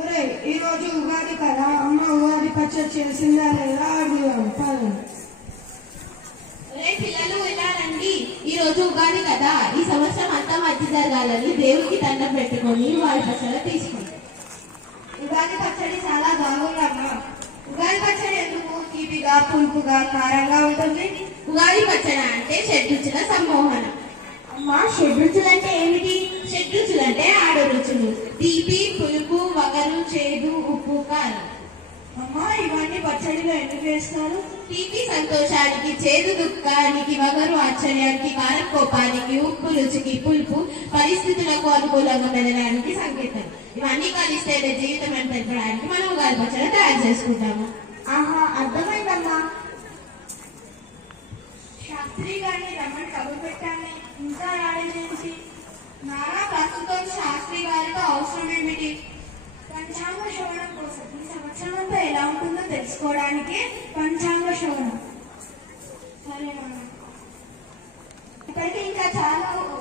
ఒరే ఈ రోజు ఉగాది కదా, అమ్మ ఉగాది పచ్చడి చేసిందా లేదా అడుగుదాం పద. పిల్లలు ఇలా రండి. ఈ రోజు ఉగాది కదా, ఈ సంవత్సరం అంతా మంచి జరగాలని దేవుడికి దండం పెట్టుకొని వారి పచ్చడి తీసుకుంటాం. ఉగాది పచ్చడి చాలా బాగుందమ్మా. ఉగాది పచ్చడి ఎందుకు తీపిగా పులుపుగా కారంగా ఉంటుంది? ఉగాది పచ్చడి అంటే షడ్రుచుల సమ్మోహనం. అమ్మా షడ్రుచులు అంటే ఏమిటి? షడ్రుచులు అంటే 6 రుచులు: తీపి, పులుపు, వగరు, చేదు, ఉప్పు, కారం. అమ్మా ఇవన్నీ పచ్చడిలో ఎందుకు వేస్తారు? తీపి సంతోషానికి, చేదు దుఃఖానికి, వగరు ఆశ్చర్యానికి, కారం కోపానికి, ఉప్పు రుచికి, పులుపు పరిస్థితులకు అనుకూలంగా మెదడానికి సంకేతం. ఇవన్నీ కలిస్తే జీవితం అని తెలపడానికి మనం ఉగాది పచ్చడి తయారు చేసుకుంటాము. ఆహా అర్థమైందమ్మా. శాస్త్రి గారిని రమ్మని కబురు పెట్టాను, ఇంకా రాలేదేంటి? నానా ప్రస్తుతం శాస్త్రి గారితో అవసరం ఏమిటి? పంచాంగ శ్రవణం కోసం ఈ సంవత్సరం అంతా ఎలా ఉంటుందో తెలుసుకోవడానికి పంచాంగ శ్రవణం. సరే నాన్న. ఇప్పటికీ ఇంకా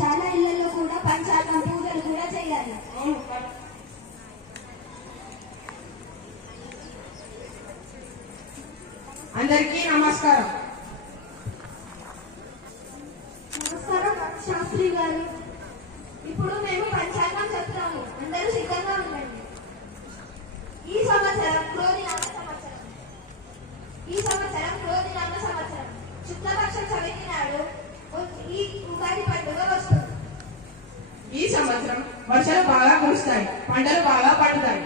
చాలా ఇళ్లలో కూడా పంచాంగం పూజలు కూడా చేయాలి. అందరికీ నమస్కారం. నమస్కారం శాస్త్రి గారు. ఇప్పుడు మేము పంచాంగం చెప్తాము, అందరూ సిద్ధంగా ఉండండి. ఈ సంవత్సరం క్రోధినామ సంవత్సరం శుక్లపక్ష చవితి నాడు ఈ ఉగాది పండుగ వస్తుంది. ఈ సంవత్సరం వర్షాలు బాగా కురుస్తాయి, పంటలు బాగా పండుతాయి.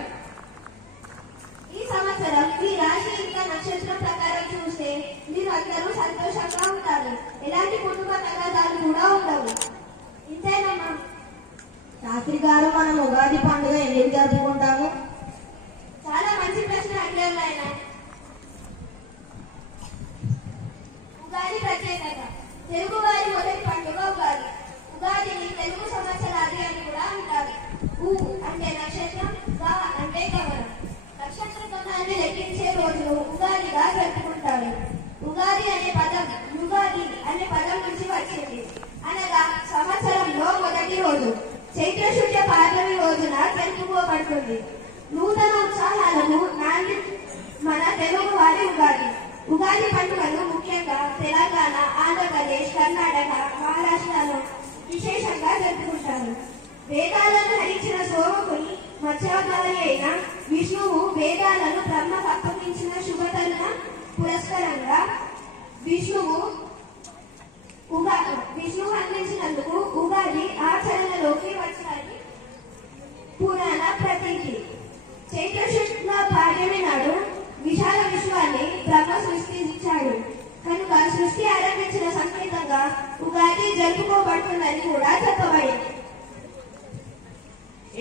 ఈ సంవత్సరం ఈ రాశి ఇంకా నక్షత్రం ప్రకారం చూస్తే మీరు అందరూ సంతోషంగా ఉంటారు. ఎలాంటి కుటుంబ తగాదాలు కూడా ఉండవు. ఇంతేనమ్మా. శాస్త్రి గారు, మనం ఉగాది పండుగ ఎందుకు జరుపుకుంటాము? చాలా మంచి ప్రశ్న అడిగారు ఆయన. ఉగాది ప్రత్యేకత: తెలుగు వారి మొదటి పండుగ ఉగాది. ఉగాదిని తెలుగు సంవత్సరాది అని కూడా అంటారు. ఉ అంటే నక్షత్రం, గా అంటే గమనం. నక్షత్ర గమనాన్ని లెక్కించే రోజును ఉగాదిగా జరుపుకుంటారు. ఉగాది అనే పదం యుగాది అనే పదం నుంచి వచ్చింది, అనగా సంవత్సరంలో మొదటి రోజు. చైత్ర శుద్ధ పాడ్యమి రోజున జరుపుకోబడుతుంది. నూతన ఉత్సాహాలకు నాంది మన తెలుగు వారి ఉగాది. ఉగాది పండుగను ముఖ్యంగా తెలంగాణ, ఆంధ్రప్రదేశ్, కర్ణాటక, మహారాష్ట్రలో విశేషంగా జరుపుకుంటారు. వేదాలను హరించిన సోమకుని మత్స్యావతారి అయిన విష్ణువు వేదాలను బ్రహ్మకు అప్పగించిన శుభతరుణ పురస్కరంగా విష్ణువు అందించినందుకు ఉగాది ఆచరణలోకి వచ్చాయి పురాణ ప్రతీతి. చైత్ర శుక్ల పాడ్యమి నాడు విశాల విశ్వాన్ని బ్రహ్మ సృష్టించాడు కనుక సృష్టి ఆరంభించిన సంకేతంగా ఉగాది జరుపుకోబడుతుందని కూడా చెప్పబడింది.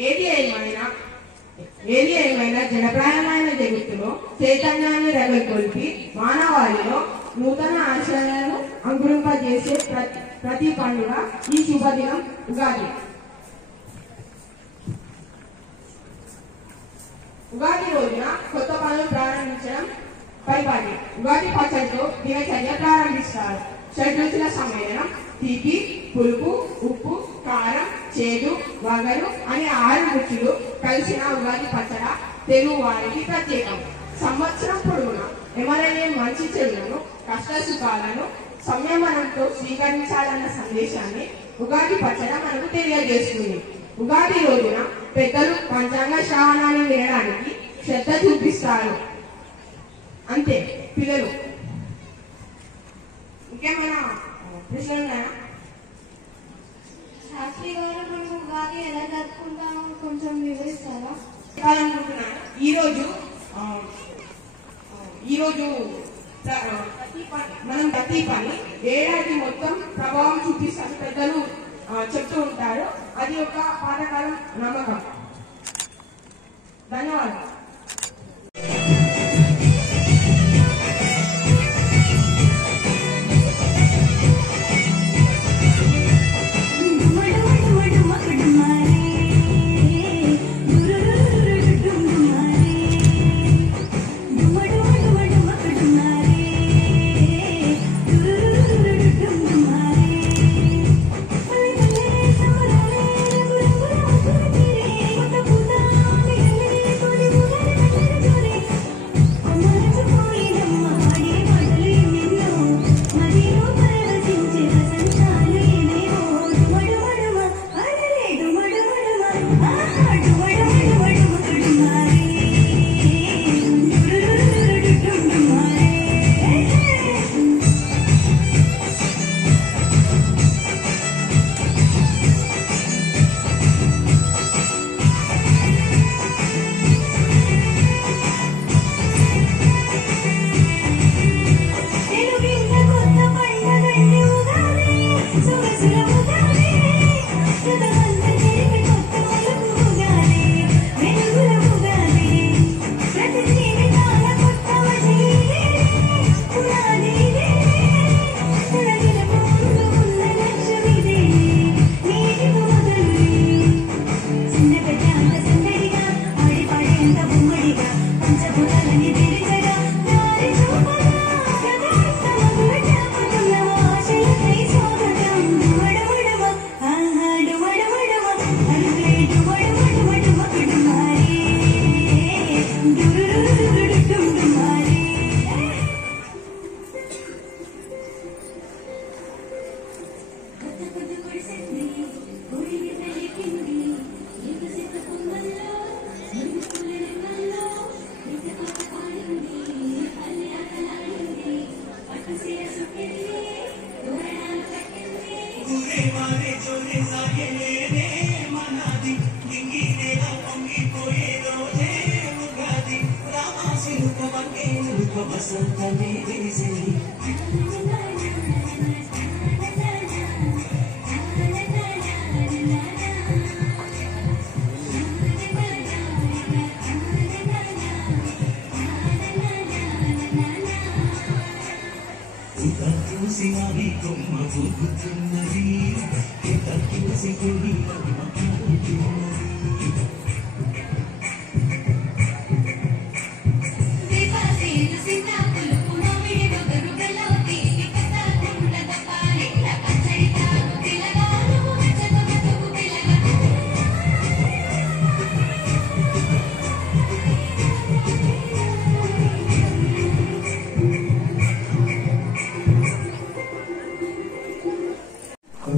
ఏది ఏమైనా జనప్రాయమైన జగత్తులో చైతన్యాన్ని రగల్కొల్పి మానవాళిలో నూతన ఆశయాలను అంకురింపజేసే ప్రతి పండుగ ఈ శుభదినం ఉగాది. ఉగాది రోజున కొత్త పనులు ప్రారంభించడం పరిపాటి. ఉగాది పచ్చడితో దినచర్య ప్రారంభిస్తారు. షడ్రుచుల సమ్మేళనం: తీపి, పులుపు, ఉప్పు, కారం, చేదు, వగరు అని 6 రుచులు కలిసిన ఉగాది పచ్చడ తెలుగు వారికి ప్రత్యేకం. సంవత్సరం పొడవునా ఎవరైనా మంచి చెడులను, కష్ట సుఖాలను సంయమనంతో స్వీకరించాలన్న సందేశాన్ని ఉగాది పచ్చడ మనకు తెలియజేస్తుంది. ఉగాది రోజున పెద్దలు పంచాంగ శ్రవణాన్ని వినడానికి శ్రద్ధ చూపిస్తారు. అంతే పిల్లలు. ఇంకేమైనా ప్రశ్నలు ఉన్నాయా? శాస్త్రి గారు, మనం ఉగాది ఎలా జరుపుకుంటామో కొంచెం వివరిస్తారా? చెప్పాలనుకుంటున్నాను. ఈరోజు మనం ప్రతి పని ఏడాది మొత్తం ప్రభావం చూపిస్తాను పెద్దలు చెప్తూ ఉంటారు. అది ఒక పాతకాలం నమ్మకం. ధన్యవాదాలు.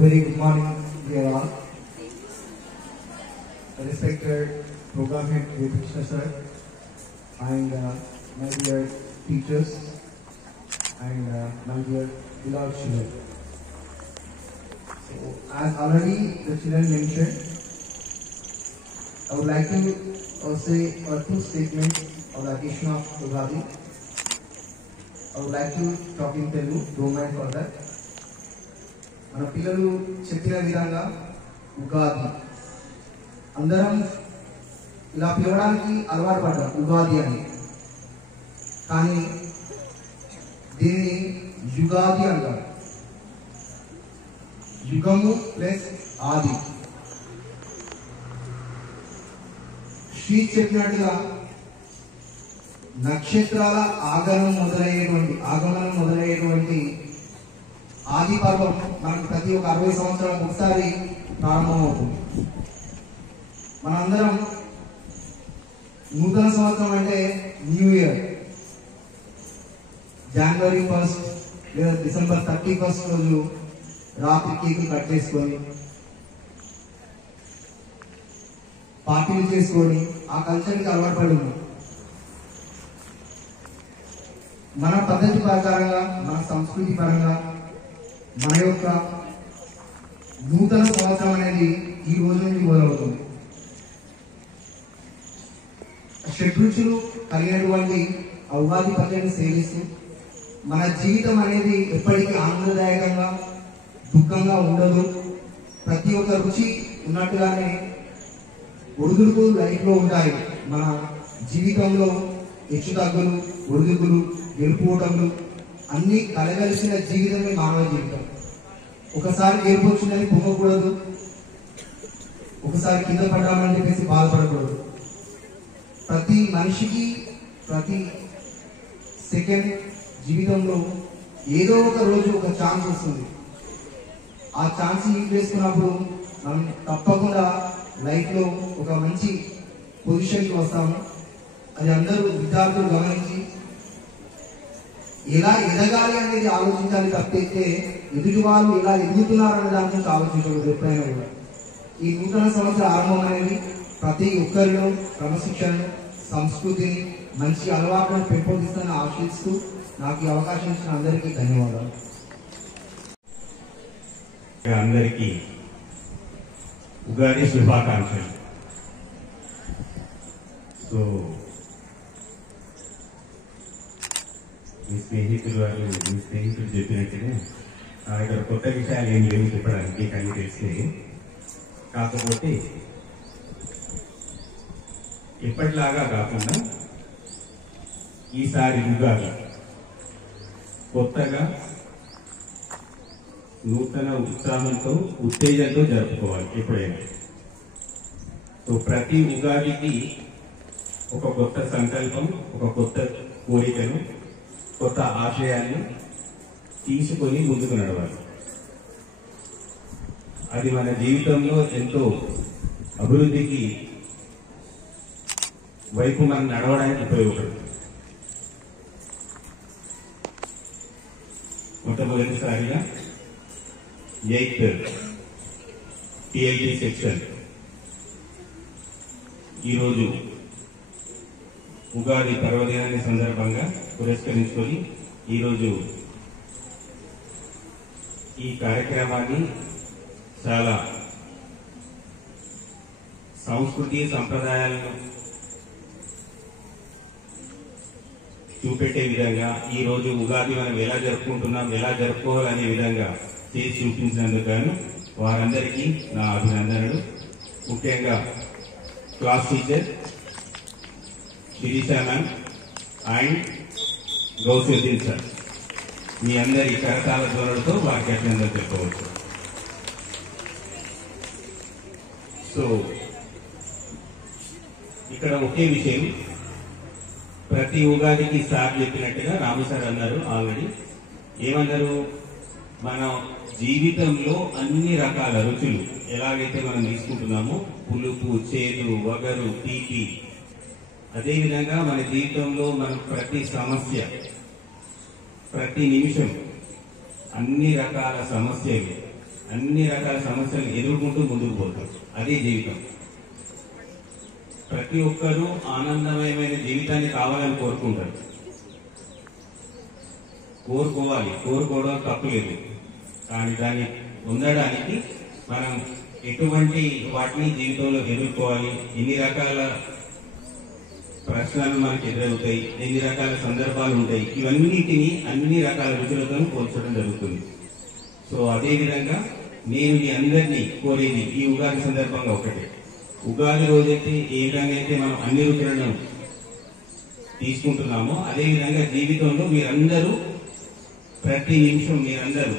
Very good morning, dear all. Respected program head Krishna sir and my dear teachers and my dear beloved children. So, as already the children mentioned, I would like to say two statements on the occasion of Ugadi. I would like to talk in Telugu, don't mind for that. మన పిల్లలు చెప్పిన విధంగా ఉగాది అందరం ఇలా పిలవడానికి అలవాటు పడ్డాం ఉగాది అని, కానీ దీన్ని యుగాది అంటారు. యుగము ప్లస్ ఆది. శ్రీ చెప్పినట్టుగా నక్షత్రాల ఆగమనం మొదలయ్యేటువంటి ఆది పర్వం మనకు ప్రతి ఒక్క 60 సంవత్సరాలకు ఒకసారి ప్రారంభమవుతుంది. మనందరం నూతన సంవత్సరం అంటే న్యూ ఇయర్ జనవరి 1 లేదా డిసెంబర్ 31 రోజు రాత్రి కేకులు కట్ చేసుకొని పార్టీలు చేసుకొని ఆ కల్చర్కి అలవాటు పడి ఉన్నాం. మన పద్ధతి ప్రకారంగా, మన సంస్కృతి పరంగా మన యొక్క నూతన సంవత్సరం అనేది ఈ రోజు నుంచి మొదలవుతుంది. షడ్రుచులు కలిగినటువంటి ఉగాది పచ్చడిని సేవిస్తూ మన జీవితం అనేది ఎప్పటికీ ఆనందదాయకంగా దుఃఖంగా ఉండదు. ప్రతి ఒక్క రుచి ఉన్నట్టుగానే ఒడిదుడుకులు లైఫ్లో ఉంటాయి. మన జీవితంలో హెచ్చుతగ్గులు, ఒడిదుడుకులు, గెలుపుకోవటంలు అన్ని కలగలిసిన జీవితమే మానవ జీవితం. ఒకసారి గెలుపు వచ్చిందని పొంగకూడదు, ఒకసారి కింద పడ్డామని చెప్పేసి బాధపడకూడదు. ప్రతి మనిషికి ప్రతి సెకండ్ జీవితంలో ఏదో ఒక రోజు ఒక ఛాన్స్ వస్తుంది. ఆ ఛాన్స్ యూజ్ చేసుకున్నప్పుడు మనం తప్పకుండా లైఫ్లో ఒక మంచి పొజిషన్కి వస్తాము. అది అందరూ విద్యార్థులు గమనించి ఎలా ఎదగాలి అనేది ఆలోచించాలి తప్పితే ఎదుటి వాళ్ళు ఎలా ఎదుగుతున్నారనే దాని గురించి ఆలోచించకూడదు ఎప్పుడైనా కూడా. ఈ నూతన సంవత్సర ఆరంభం అనేది ప్రతి ఒక్కరిలో క్రమశిక్షణను, సంస్కృతిని, మంచి అలవాట్లను పెంపొందిస్తానని ఆశిస్తూ నాకు ఈ అవకాశం ఇచ్చిన అందరికీ ధన్యవాదాలు. అందరికీ ఉగాది శుభాకాంక్షలు. సో మీ స్నేహితుడు చెప్పినట్టుగా ఇక్కడ కొత్త విషయాలు ఏం లేవు చెప్పడానికి, కానీ తెలిసినాయి. కాకపోతే ఎప్పటిలాగా కాకుండా ఈసారి ఉగాది కొత్తగా నూతన ఉత్సాహంతో, ఉత్తేజంతో జరుపుకోవాలి ఎప్పుడైనా. సో ప్రతి ఉగాదికి ఒక కొత్త సంకల్పం, ఒక కొత్త కోరికను, కొత్త ఆశయాన్ని తీసుకొని ముందుకు నడవాలి. అది మన జీవితంలో ఎంతో అభివృద్ధికి వైపు మనం నడవడానికి ఉపయోగపడుతుంది. మొట్టమొదటిసారిగా 8th TLT సెక్షన్ ఈరోజు ఉగాది పర్వదినాన్ని సందర్భంగా పురస్కరించుకొని ఈరోజు ఈ కార్యక్రమాన్ని చాలా సంస్కృతి సంప్రదాయాలను చూపెట్టే విధంగా ఈ రోజు ఉగాది మనం ఎలా జరుపుకుంటున్నాం, ఎలా జరుపుకోవాలనే విధంగా చేసి చూపించినందుకు గాను వారందరికీ నా అభినందనలు. ముఖ్యంగా class teacher Shirisha ma'am and Gousuddin sir, మీ అందరి కరతాల ధ్వనులతో వారికి అభినందనలు చెప్పవచ్చు. సో ఇక్కడ ఒకే విషయం, ప్రతి ఉగాదికి సార్ చెప్పినట్టుగా రాము సార్ అన్నారు ఆల్రెడీ. ఏమన్నారు, మన జీవితంలో అన్ని రకాల రుచులు ఎలాగైతే మనం తీసుకుంటున్నామో, పులుపు, చేదు, వగరు, తీపి, అదేవిధంగా మన జీవితంలో మనం ప్రతి సమస్య, ప్రతి నిమిషం అన్ని రకాల సమస్యలు ఎదుర్కొంటూ ముందుకు పోతాం. అదే జీవితం. ప్రతి ఒక్కరూ ఆనందమయమైన జీవితాన్ని కావాలని కోరుకుంటారు. కోరుకోవడం తప్పులేదు. కానీ దాన్ని పొందడానికి మనం ఎటువంటి వాటిని జీవితంలో ఎదుర్కోవాలి, ఎన్ని రకాల ప్రశ్నలు మనకు ఎదురవుతాయి, ఎన్ని రకాల సందర్భాలు ఉంటాయి, ఇవన్నిటిని అన్ని రకాల రుచులతో పోల్చడం జరుగుతుంది. సో అదేవిధంగా నేను మీ అందరినీ కోరేది ఈ ఉగాది సందర్భంగా ఒకటే, ఉగాది రోజైతే ఏ విధంగా అయితే మనం అన్ని రుచులను తీసుకుంటున్నామో, అదేవిధంగా జీవితంలో మీరందరూ ప్రతి నిమిషం మీరందరూ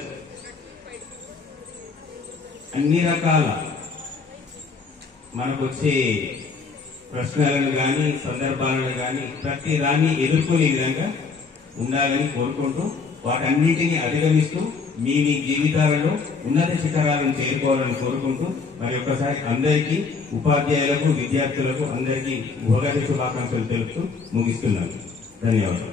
అన్ని రకాల మనకు వచ్చే ప్రశ్నలను కానీ సందర్భాలను కానీ ప్రతి దాన్ని ఎదుర్కొనే విధంగా ఉండాలని కోరుకుంటూ, వాటన్నిటిని అధిగమిస్తూ మీ జీవితాలలో ఉన్నత శిఖరాలను చేరుకోవాలని కోరుకుంటూ, మరి ఒక్కసారి అందరికీ, ఉపాధ్యాయులకు, విద్యార్థులకు అందరికీ ఉగాది శుభాకాంక్షలు తెలుపుతూ ముగిస్తున్నాను. ధన్యవాదాలు.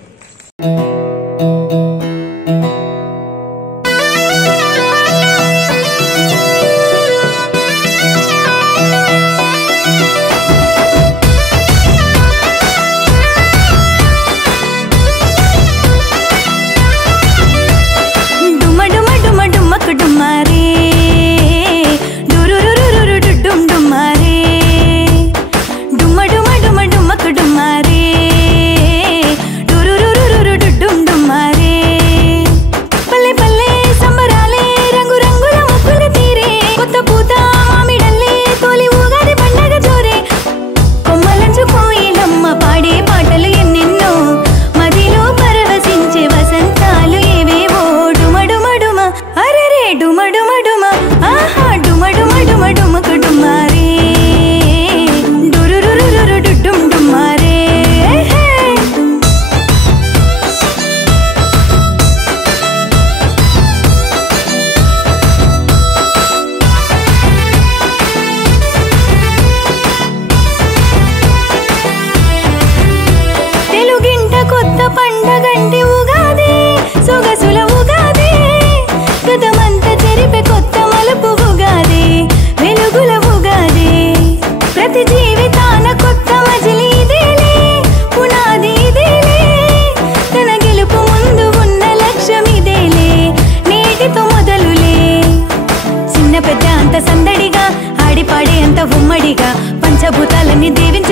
సందడిగా ఆడిపాడే అంత ఉమ్మడిగా పంచభూతాలన్నీ దీవించ